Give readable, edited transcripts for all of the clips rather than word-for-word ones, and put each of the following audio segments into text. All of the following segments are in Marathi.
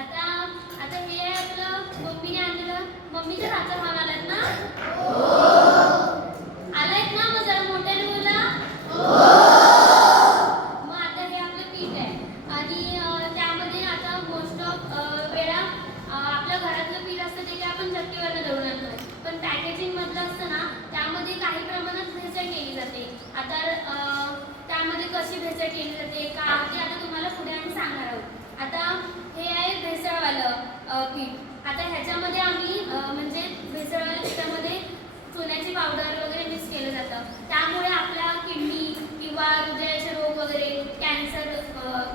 आता आता हे आपलं मम्मीने आणलेलं मम्मीच्या हातचा भाग आलात ना? आलायत ना? मग जरा मोठ्याने बोला. मग आता हे आपलं पीठ आहे आणि त्यामध्ये आता मोस्ट ऑफ वेळा आपल्या घरातलं पीठ असतं ते काय आपण चक्कीवरनं दळून आणतो, पण पॅकेजिंग मधलं असतं ना त्यामध्ये काही प्रमाणात भेसळ केली जाते. आता त्यामध्ये कशी भेसळ केली जाते का ते आता तुम्हाला पुढे आम्ही सांगणार आहोत. आता हे आहे भेसळवालं पीठ. आता ह्याच्यामध्ये आम्ही म्हणजे भेसळवाल्या पीठामध्ये चुन्याची पावडर वगैरे मिक्स केलं जातं. त्यामुळे आपल्या किडनी किंवा हृदयाचे रोग वगैरे कॅन्सर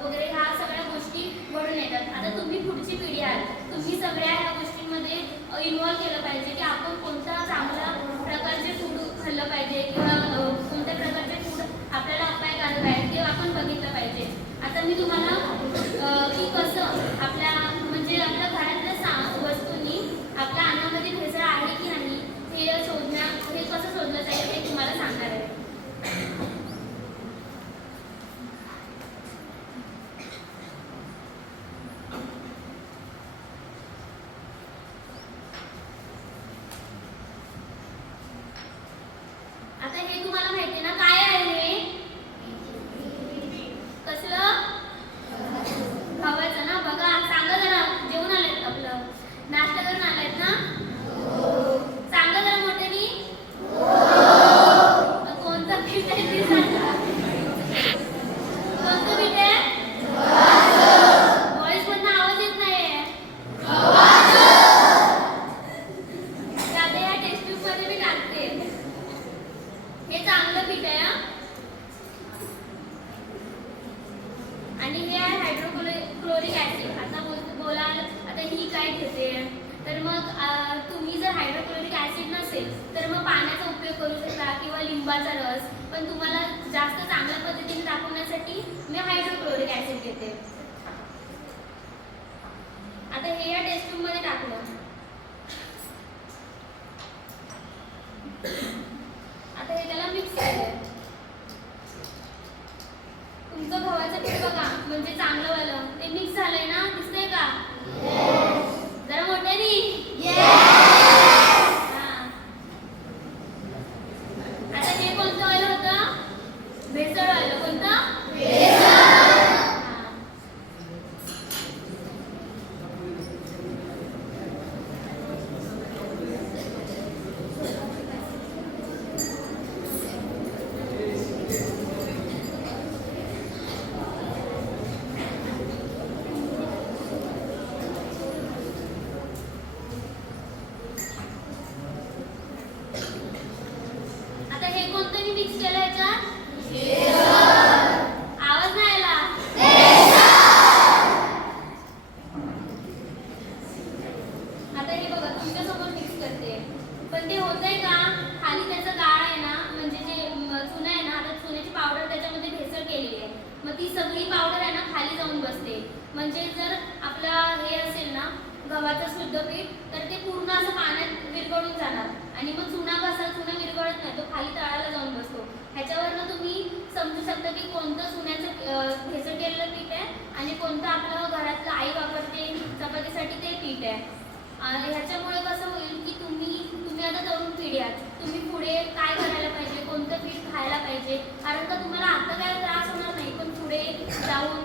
वगैरे ह्या सगळ्या गोष्टी घडून येतात. आता तुम्ही पुढची पिढी आहात, तुम्ही सगळ्या ह्या गोष्टींमध्ये इन्व्हॉल्व केलं पाहिजे की आपण कोणत्या चांगल्या प्रकारचे फूड खाल्लं पाहिजे किंवा कोणत्या प्रकारचे फूड आपल्याला अपायकारक आहे ते आपण बघितलं पाहिजे. आता मी तुम्हाला की कसं आपल्या म्हणजे आपल्या घरातल्या वस्तूंनी आपल्या अन्नामध्ये भेसळ आहे की नाही हे कसं शोधलं जाईल ते तुम्हाला सांगणार आहे. आता हे तुम्हाला माहिती आहे ना काय आहे हे? कसलं? गव्हाचं ना. बघा सांगा जरा, जेवण आलेत आपलं नाश्ता करून आलायत ना? सांगा जरा मोठ्यानी. कोणतं पीठ आहे ते सांगा. कोणतं पीठ आहे? व्हॉइस मधनं आवाज येत नाहीये. दादा या टेस्ट ट्यूब मध्ये मी टाकते. हे चांगलं पीठ आहे आणि हे आहे हायड्रोक्लोरिक ऍसिड. आता बोलाल आता ही काय घेते, तर मग तुम्ही जर हायड्रोक्लोरिक ऍसिड नसेल तर मग पाण्याचा उपयोग करू शकता किंवा लिंबाचा रस, पण तुम्हाला जास्त चांगल्या पद्धतीने दाखवण्यासाठी मी हायड्रोक्लोरिक ऍसिड घेते. आता हे या टेस्ट ट्यूब मध्ये टाकलं. आता हे त्याला मिक्स केलं. तुमचं गव्हाचं पीठ बघा म्हणजे चांगलं वालं ते मिक्स झालंय ना, दिसतंय का? जरा मोठ्यानी. आता हे कोणतं वालं होतं? भेसळ वालं. कोणतं? आता हे कोणतं मी मिक्स केलं याच्यात? आवाज नाही आला. आता हे बघा तुमच्या समोर मिक्स करते, पण ते होतंय का? खाली त्याचा गाळ आहे ना, म्हणजे जे चुना आहे ना, आता चुन्याची पावडर त्याच्यामध्ये भेसळ केलेली आहे. मग ती सगळी पावडर आहे ना खाली जाऊन बसते. म्हणजे जर आपला हे असेल ना गव्हाचं शुद्ध पीठ तर ते पूर्ण असं पाण्यात विरघळून जाणार आणि मग चुना कसा चुना विरघळत नाही, तो खाली तळाला जाऊन बसतो. ह्याच्यावरनं तुम्ही समजू शकता की कोणतं चुन्याचं भेसळ केलेलं पीठ आहे आणि कोणतं आपलं घरातलं आई वापरते चपातीसाठी ते पीठ आहे. ह्याच्यामुळे कसं होईल की तुम्ही आता तरुण पिढी आहात, तुम्ही पुढे काय करायला पाहिजे, कोणतं पीठ खायला पाहिजे, कारण का तुम्हाला आता काय त्रास होणार नाही, पण पुढे जाऊन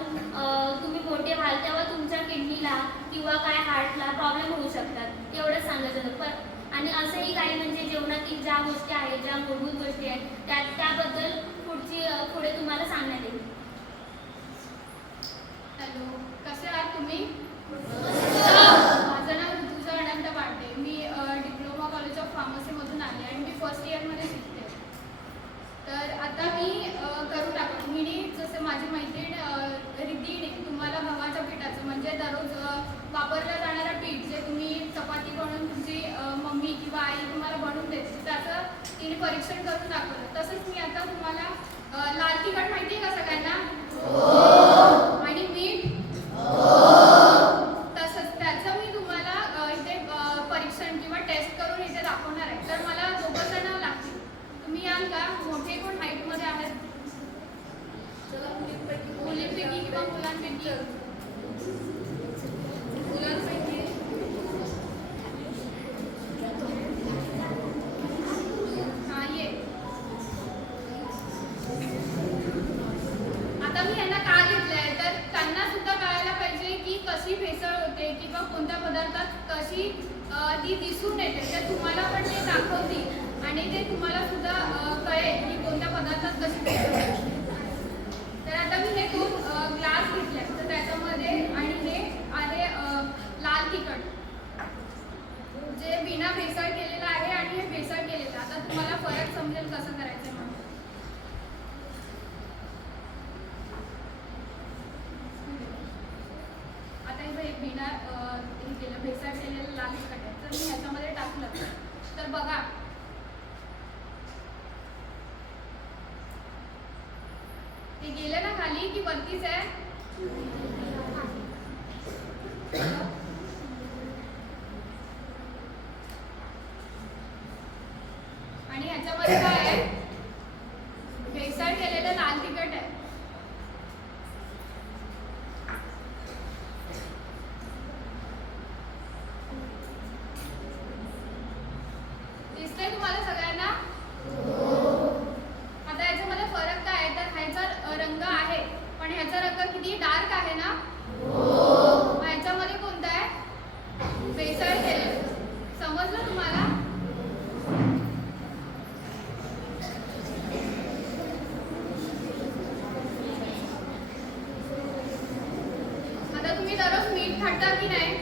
तुम्ही मोठे व्हाल तेव्हा तुमच्या किडनीला किंवा काय हार्टला प्रॉब्लेम होऊ शकतात. एवढंच सांगायचं होतं. पण आणि असंही काही म्हणजे जेवणातील ज्या गोष्टी आहेत, ज्या मूलभूत गोष्टी आहेत त्याबद्दल पुढे तुम्हाला सांगण्यात येईल. हॅलो, कसे आहात तुम्ही? माझं नाव ऋतुजा अनंत पांडे. मी डिप्लोमा कॉलेज ऑफ फार्मसीमधून आले आणि मी फर्स्ट इयरमध्ये शिकते. तर आता मी करू टाकतो. मी जसं माझी मैत्रीण रिद्धीने तुम्हाला गव्हाच्या पिठाचं म्हणजे दररोज वापरलं जाणारं पीठ जे तुम्ही चपाती बनवून तुमची मम्मी किंवा आई तुम्हाला बनवून देते त्याचं तिने परीक्षण करून दाखवलं. तसंच मी आता तुम्हाला लाल तिखट माहिती आहे का सगळ्यांना? आणि मीठ तसंच त्याचं मी तुम्हाला इथे परीक्षण किंवा टेस्ट करून इथे दाखवणार आहे. तर मला 2 जण लागतील. तुम्ही याल का? मोठे कोण हाईटमध्ये आहेत? मुलींपैकी किंवा मुलांपैकी मुलांपैकी हा ये. आता मी यांना का घेतलंय तर त्यांना सुद्धा कळायला पाहिजे की कशी भेसळ होते किंवा कोणत्या पदार्थात कशी ती दिसून येते. तर तुम्हाला पण ते दाखवतील आणि ते तुम्हाला सुद्धा कळेल की कोणत्या पदार्थात कशी भेसळ होते. तर आता मी हे 2 ग्लास घेतले तर त्याच्यामध्ये आणि हे आहे लाल तिखट जे बिना भेसळ केलेलं आहे आणि हे भेसळ केलेलं. आता तुम्हाला फरक समजेल कसं करायचं म्हणून. आता हे बिना हे केलं भेसळ केलेलं लाल तिखट आहे तर मी ह्याच्यामध्ये टाकलं तर बघा ते गेले ना खाली की वरतीच आहे. आणि ह्याच्यामध्ये काय आहे भेसळ केलेलं लाल तिखट आहे. दिसतंय तुम्हाला सगळ्यांना? आता याच्यामध्ये फरक काय आहे तर ह्याचा रंग आहे पण ह्याचा रंग किती डार्क आहे ना. ह्याच्यामध्ये कोणतं आहे भेसळ केलेलं. समजलं तुम्हाला? आता तुम्ही दररोज मीठ खाता की नाही?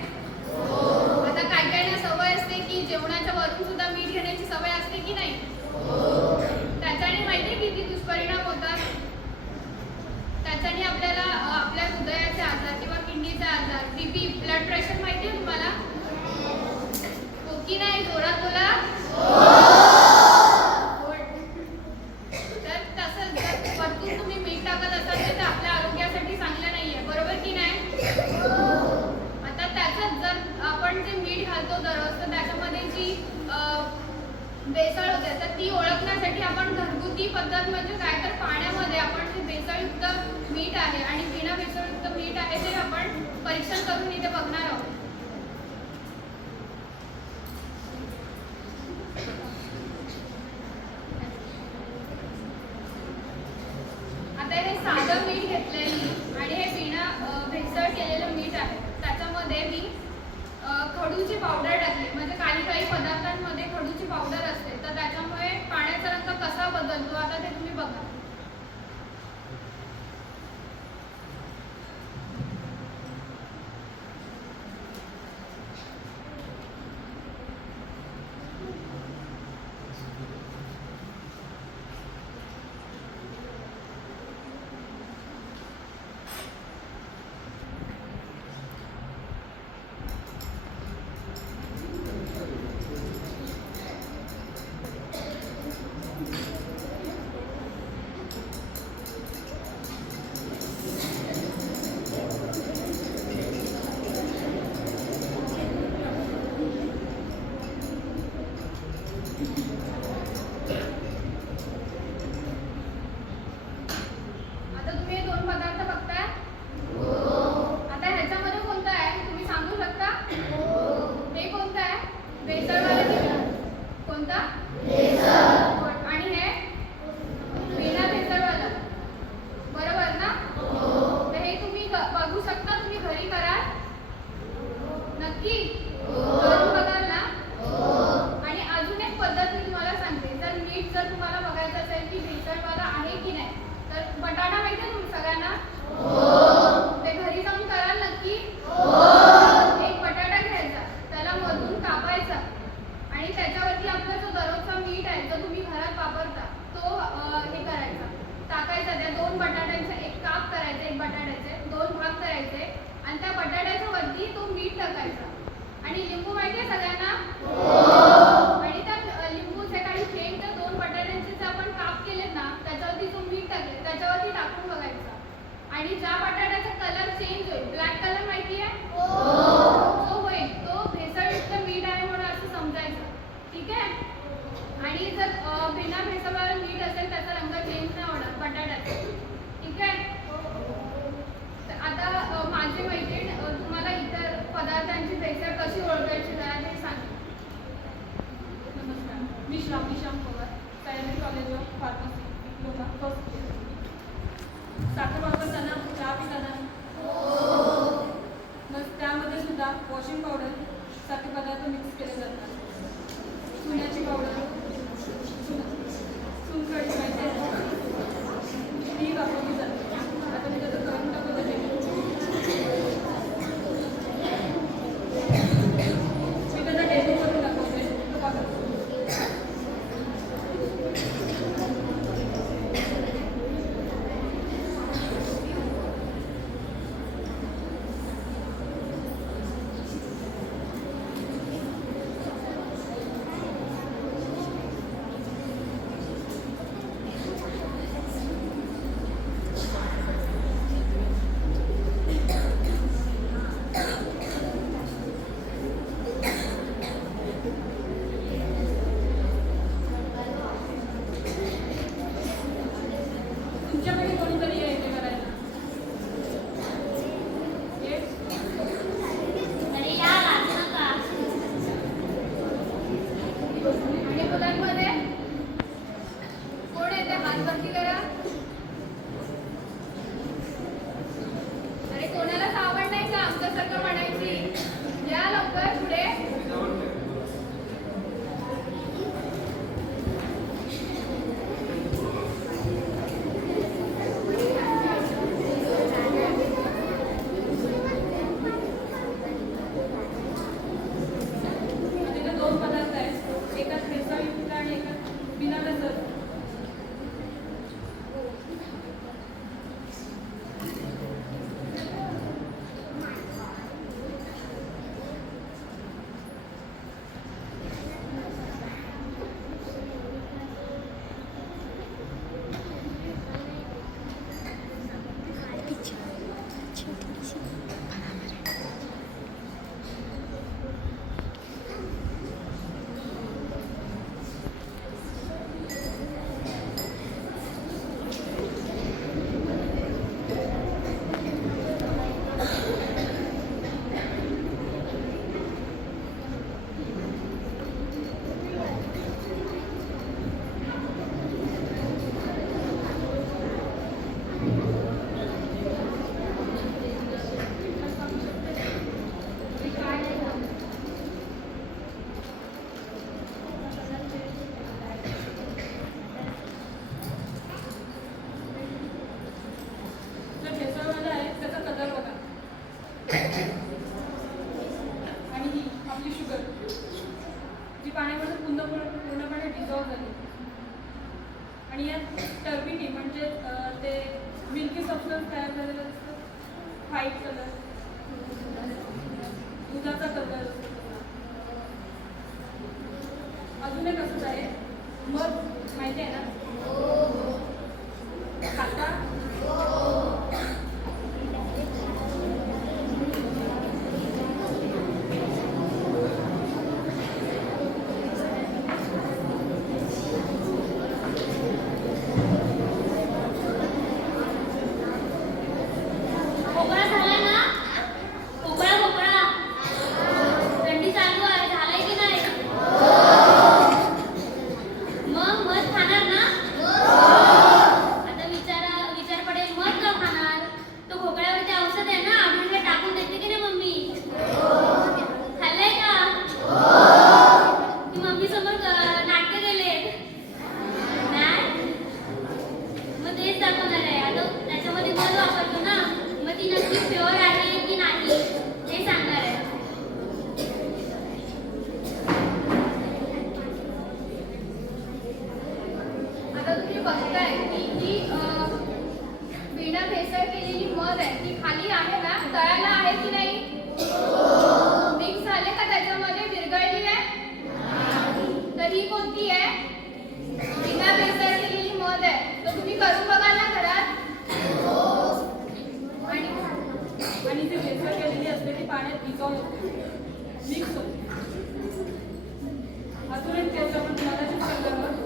आता काय काय ना सवय असते की जेवणाच्या वरून सुद्धा मीठ घेण्याची सवय असते की नाही? त्याच्याने माहिती आहे किती दुष्परिणाम होतात. त्याच्याने आपल्याला आपल्या हृदयाचे आजार किंवा किडनीचे आजार बीपी ब्लड प्रेशर माहिती आहे तुम्हाला? हो की नाही? जोरात बोला. तर तसं जर वरतून तुम्ही मीठ टाकत असाल तर ते आपल्या आरोग्यासाठी चांगलं नाहीये. बरोबर की नाही? आता त्याच्यात जर आपण जे मीठ घालतो दररोज तर त्याच्यामध्ये जी भेसळ होते तर ती ओळखण्यासाठी आपण घरगुती पद्धत म्हणजे काय तर पाण्यामध्ये आपण जे भेसळयुक्त मीठ आहे आणि बिना भेसळयुक्त मीठ आहे ते आपण परीक्षण करून इथे बघणार आहोत. आता हे साधं मीठ घेतलंय आणि हे बिना भेसळ केलेलं मीठ आहे. त्याच्यामध्ये मी खडूची पावडर टाकली म्हणजे काही पदार्थांमध्ये खडूची पावडर असते तर त्याच्यामुळे पाण्याचा रंग कसा बदलतो आता ते तुम्ही बघा. सबस्टन्स तयार झालेलं असतं. व्हाईट कलर, दुधाचा कलर असतो. अजून एक असंच आहे मध, माहिती आहे ना? खाता खोकला झाला ना? खोकला थंडी चालू आहे, झालाय की नाही? मग मध खाणार ना? आता विचार पडेल मध का खाणार? तो खोकल्यावरती औषध आहे ना, आम्ही टाकून देते की नाही मम्मी? खाल्लंय का? ती मम्मी समोर नाट्य केले नाही? मग तेच दाखवणार आहे. आता त्याच्यामध्ये मध वापरतो ना, मग ती नक्की प्युअर आहे की नाही हे सांगणार आहे. आता तुम्ही बघताय की जी बिना भेसळ केलेली मध आहे ती खाली आहे ना, तळाला आहे की नाही? मिक्स झाले का त्याच्यामध्ये? विरघळली आहे? तर ही कोणती आहे? बिना भेसळ केलेली मध आहे. तर तुम्ही करून बघाल ना घरात? आणि ती भेसळ केलेली असते ती पाण्यात डिझॉल्व होते, मिक्स होते. अजून एक टेस्ट आपण मधाची सांगणार.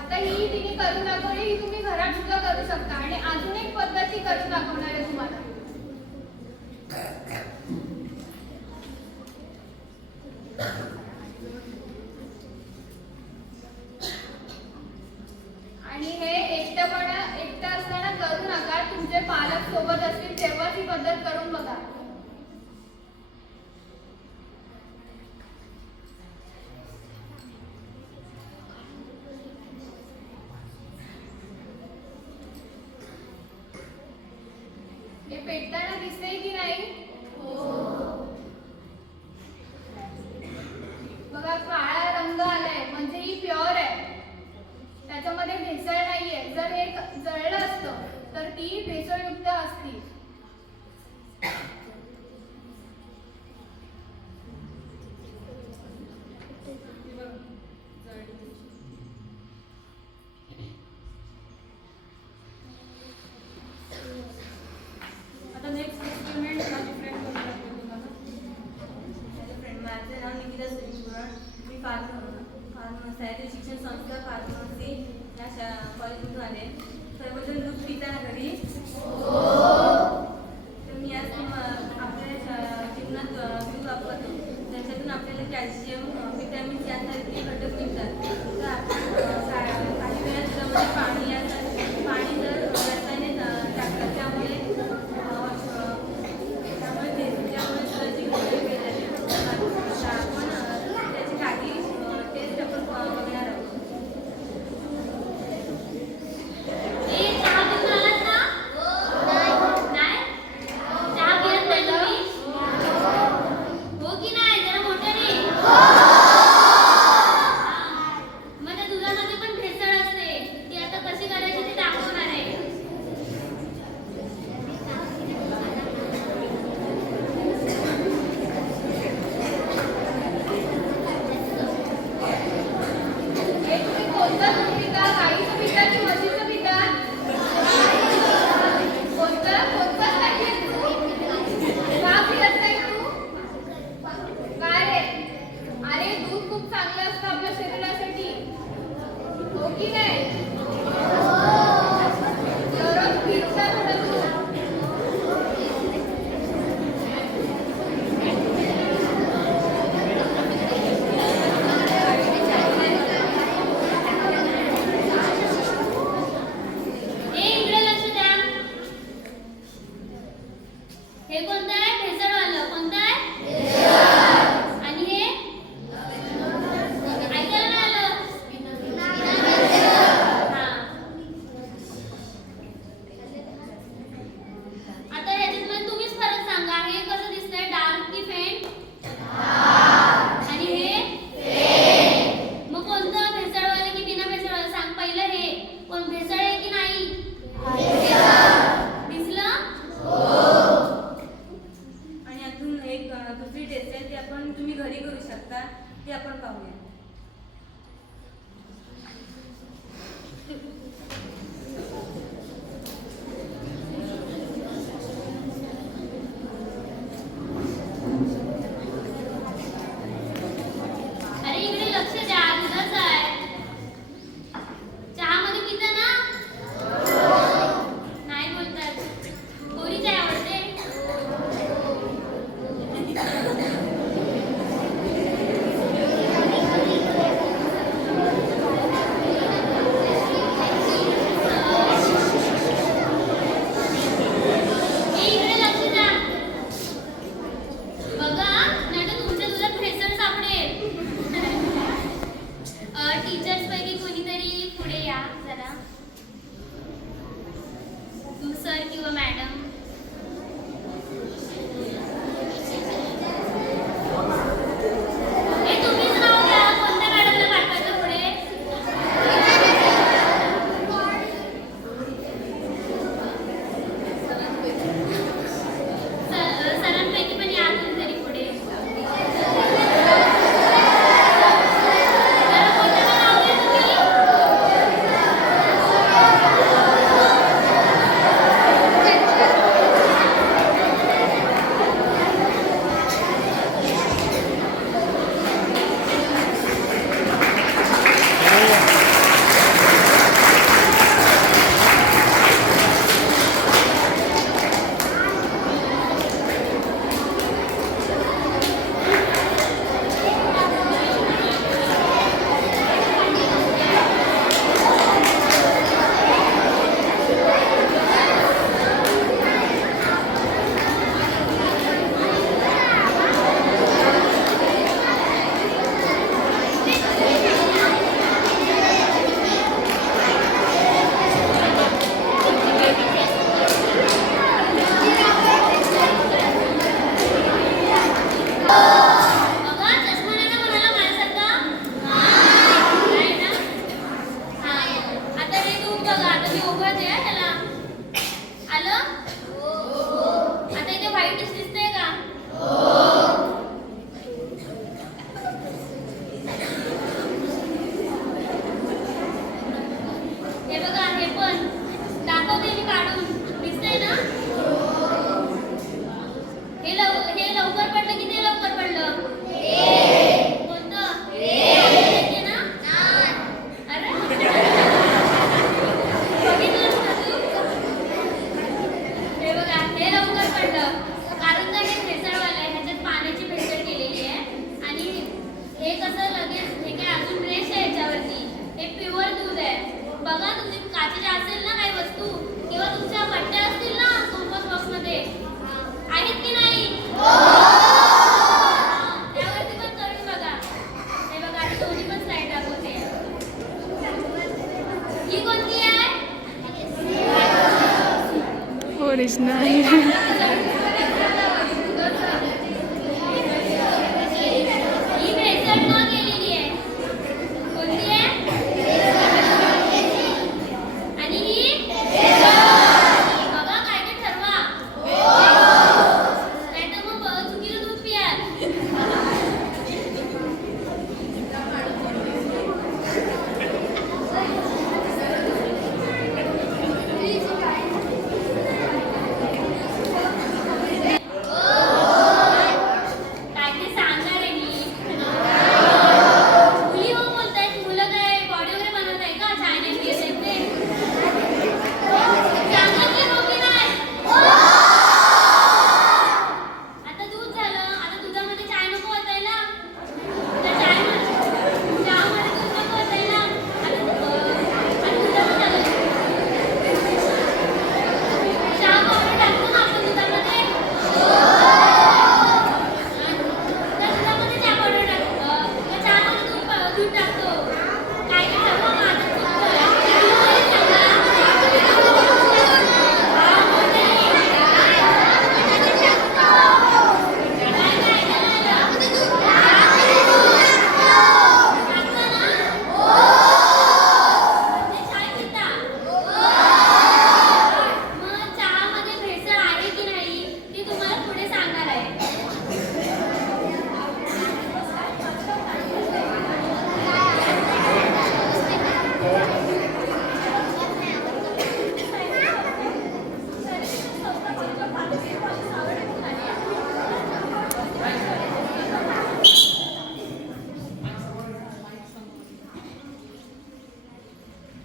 आता ही तिने करून दाखवली, ही तुम्ही घरात सुद्धा करू शकता. आणि अजून एक पद्धती करून दाखवणार आहे तुम्हाला. आणि हे एकटं असताना करू नका. तुमचे पालक सोबत असतील तेव्हाच ही पद्धत करून बघा. हे पेटताना दिसतंय की नाही? बघा काळा रंग आलाय, म्हणजे ही प्युअर आहे, त्याच्यामध्ये भेसळ नाहीये. जर हे जळलं असतं तर ती भेसळयुक्त असती. आता नेक्स्ट एक्सपेरिमेंट माझी फ्रेंड करून दाखवेल तुम्हाला. फ्रेंड, माझं नाव निकिता सुरेश गुरळ. मी फार्मसी शिक्षण संस्था फार्मसी या कॉलेजमधून आले. सर्वजण दूध पिता ना घरी? तर मी आज आपल्या जीवनात दूध वापरतो. त्याच्यातून आपल्याला कॅल्शियम, व्हिटॅमिन्स यासारखे घटक मिळतात. तर आपण काही वेळा दुधामध्ये पाणी जर रसायने टाकतात त्यामुळे दुधाची घटक मिळतात. आपण त्याची काही टेस्ट आपण बघणार आहोत. ए, चहा पिऊन आलात ना? ओरिजिनल ही भेसळ न केलेली आहे. कोणती आहे? आणि ही बघा काय ते ठरवा. नाहीतर मग चुकीचं दूध पियाल. काय ते सांगणार आहे मी. मुली हो बोलतायत. मुलं काय बॉडी वगैरे बनवत आहे का? चायनीज केस आहेत ते. चांगलं केलं हो की नाही? आता दूध झालं. आता दुधामध्ये चाय नको ओतायला. त्या चहामध्ये दूध नको ओतायला. आणि दुधाचं झालं. चहा पावडर टाकतो ना आपण दुधामध्ये. त्या दुधामध्ये चहा पावडर टाकतो. त्या चहामध्ये दूध टाकतो. काय ते ठरवा मग आता चुकतोय. तुम्ही सांगा. हा, मोठे. काय काय करायला? टाकतो ना? ते चाय पिता. मग चहामध्ये भेसळ आहे की नाही ती तुम्हाला पुढे सांगणार आहे.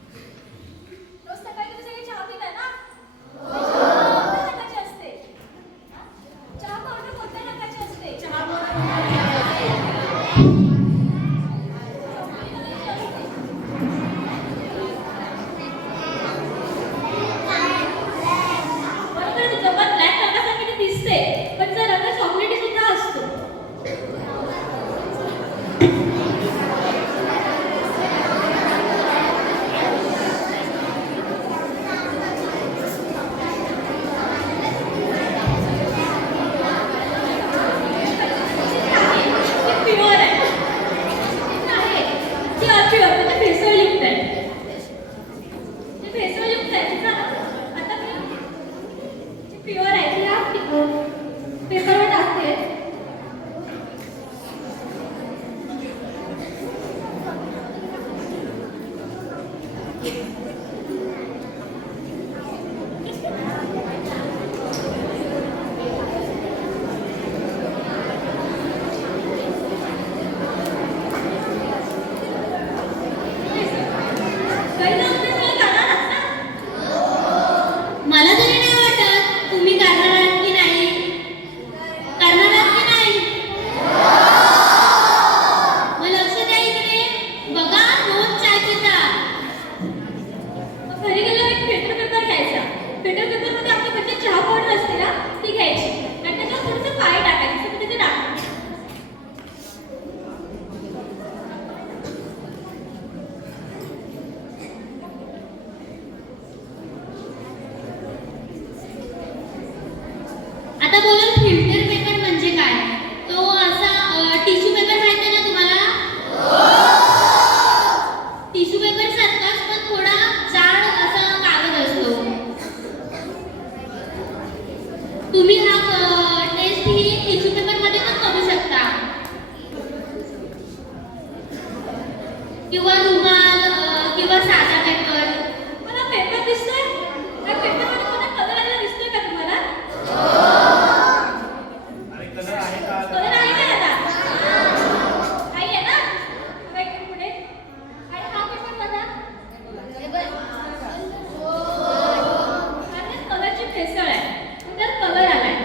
रोज सकाळी तुम्ही सगळे चहा पिताय ना? कोणत्या रंगाची असते? चहा पावडर कोणत्या रंगाची असते? चहा बरोबर जगात ब्लॅक रंगासारखी ती दिसते पण जर रंग चॉकलेटी सुद्धा असतो. ती प्युअर आहे. आहे ती अप्युअर म्हणजे भेसळयुक्त आहे. ते भेसळयुक्त आहे ना. आता मी प्युअर आहे ती या पेपरवर टाकते. काही ना तुम्ही मला करणार आहात ना? मला तरी नाही वाटत तुम्ही करणार आहात की नाही. करणार आहात की नाही? मग लक्ष द्या इकडे. बघा रोज चाय पिता. मग घरी गेल्यावर एक फिल्टर पेपर घ्यायचा. फिल्टर पेपरमध्ये आपल्याकडची चहा पावडर असते ना ती घ्यायची आणि त्याच्यावर थोडंसं पाणी टाकायचं. तुम्ही तिथे टाका. आता बोला फिल्टर पेपर म्हणजे काय. तो असा टिश्यू पेपर माहिती आहे ना तुम्हाला. टिश्यू पेपर सारखाच पण थोडा जाड असा कागद असतो. तुम्ही हा टेस्ट ही टिश्यू पेपर मध्ये पण करू शकता किंवा रुमाल किंवा साधा पेपर. मला पेपर दिसतोय. त्या पेपरमध्ये मला कलर आलेला दिसतोय का तुम्हाला? कलर आहे का? कलर आहे का आता? आहे ना? बघा इकडे पुढे. आणि हा पेपर बघा. हा कलरची भेसळ आहे. त्यात कलर आलाय.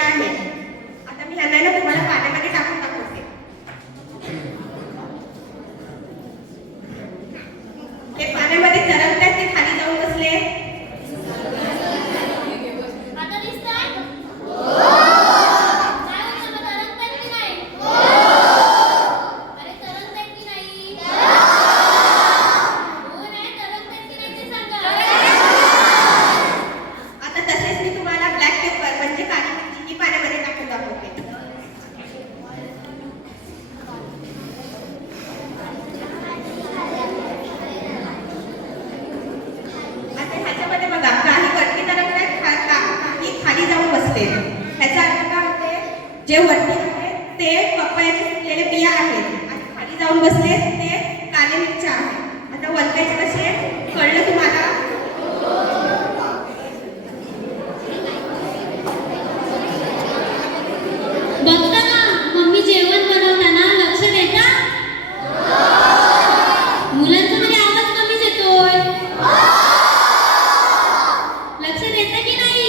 बिया आहेत. आता मी ह्यांना ना तुम्हाला पाण्यामध्ये टाकून दाखवते. ते पाण्यामध्ये तरंगतात की खाली जाऊन बसले? आता दिसतंय? काय होतं मग, तरंगतायत की नाही? अरे तरंगतायत की नाही? हो नाही, तरंगतायत की नाही ते सांगा. आता तसेच मी तुम्हाला ब्लॅक पेपर म्हणजे काळी मिरची ही पाण्यामध्ये टाकून दाखवते. आता ह्याच्यामध्ये बघा, काही वरती तरंगतात, काही खाली जाऊन बसते. ह्याचा अर्थ काय होते? जे वरती आहेत ते पपयाचे सुकलेले बिया आहेत आणि खाली जाऊन बसले ते काळे मिरच्या आहेत. आता वरकायचे कसे कळलं तुम्हाला? बघता का मम्मी जेवण बनवताना लक्ष देता? मुलांचा मध्ये आवाज कमीच येतोय. लक्ष देता की नाही?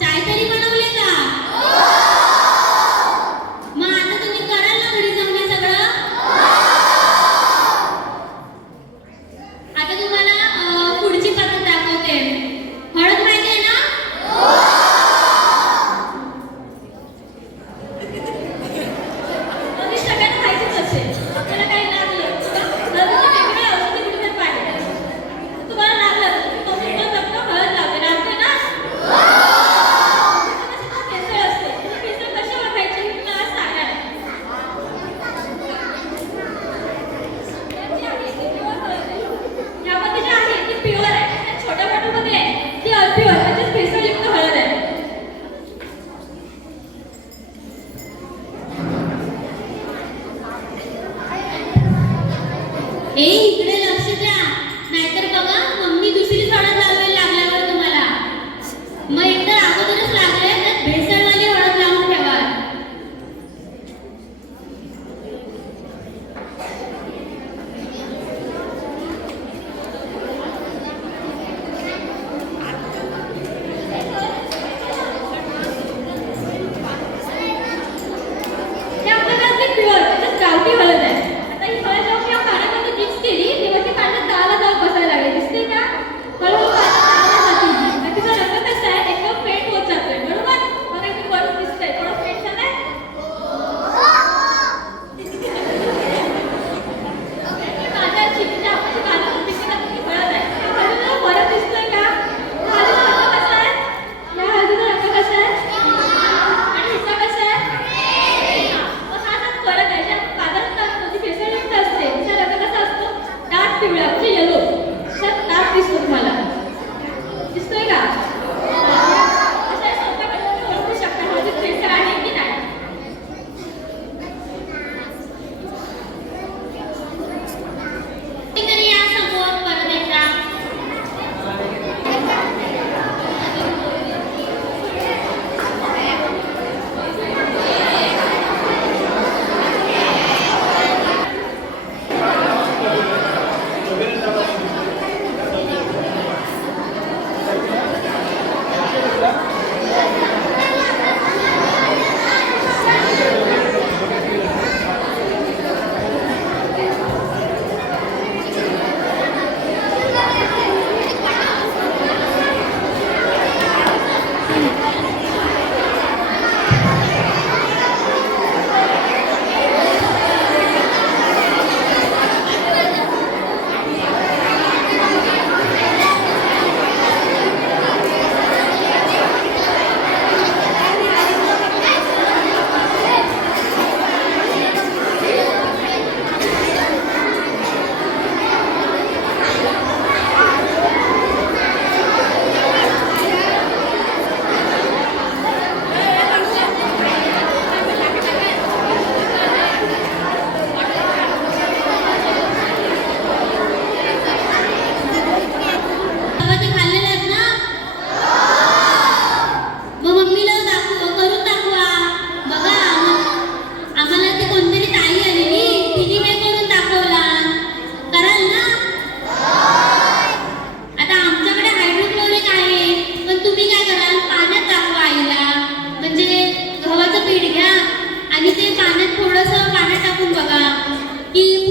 चाय तरी बनवले का? मग आता तुम्ही कराल ना घरी जाऊन हे सगळं? टाकून बघा की